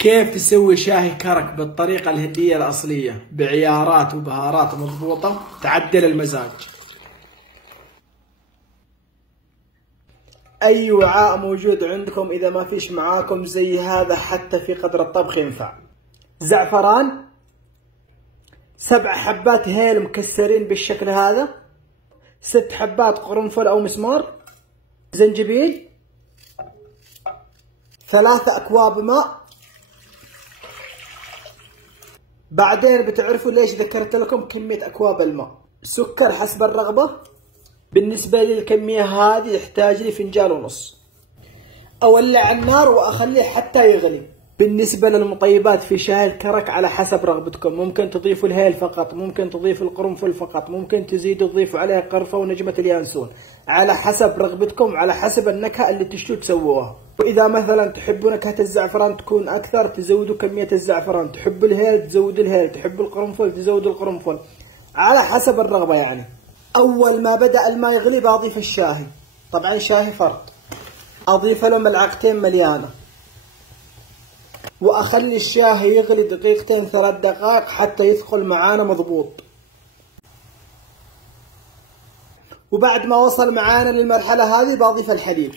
كيف تسوي شاهي كرك بالطريقة الهندية الأصلية بعيارات وبهارات مضبوطة تعدل المزاج؟ أي وعاء موجود عندكم إذا ما فيش معاكم زي هذا حتى في قدر الطبخ ينفع. زعفران 7 حبات هيل مكسرين بالشكل هذا، 6 حبات قرنفل أو مسمار، زنجبيل، 3 أكواب ماء. بعدين بتعرفوا ليش ذكرت لكم كمية أكواب الماء. سكر حسب الرغبة. بالنسبة للكمية هذه يحتاج لي 1.5 فنجان. أولع النار وأخليه حتى يغلي. بالنسبة للمطيبات في شاي الكرك على حسب رغبتكم، ممكن تضيفوا الهيل فقط، ممكن تضيفوا القرنفل فقط، ممكن تزيدوا تضيفوا عليه قرفة ونجمة اليانسون، على حسب رغبتكم، على حسب النكهة اللي تشتوا تسووها. وإذا مثلا تحبوا نكهة الزعفران تكون أكثر تزودوا كمية الزعفران، تحبوا الهيل تزودوا الهيل، تحبوا القرنفل تزودوا القرنفل، على حسب الرغبة يعني. أول ما بدأ الماء يغلي بضيف الشاهي، طبعا شاهي فرد، أضيف له 2 ملعقة مليانة، وأخلي الشاهي يغلي 2 3 دقائق حتى يثقل معانا مضبوط. وبعد ما وصل معانا للمرحلة هذه بضيف الحليب.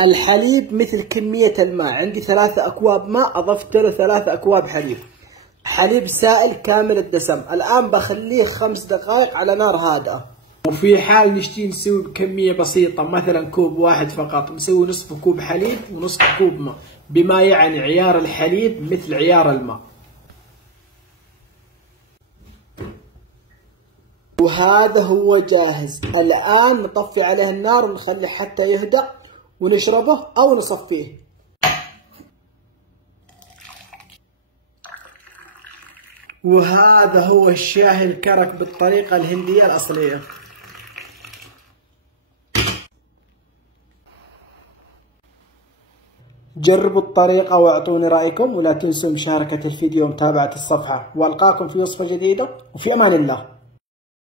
الحليب مثل كمية الماء، عندي 3 أكواب ماء أضفت له 3 أكواب حليب، حليب سائل كامل الدسم. الآن بخليه 5 دقائق على نار هادئة. وفي حال نشتي نسوي بكمية بسيطة مثلا كوب واحد فقط، نسوي نصف كوب حليب ونصف كوب ماء، بما يعني عيار الحليب مثل عيار الماء. وهذا هو جاهز. الآن نطفي عليه النار ونخليه حتى يهدأ ونشربه أو نصفيه. وهذا هو الشاهي الكرك بالطريقة الهندية الأصلية. جربوا الطريقة واعطوني رأيكم، ولا تنسوا مشاركة الفيديو ومتابعة الصفحة، والقاكم في وصفة جديدة، وفي أمان الله.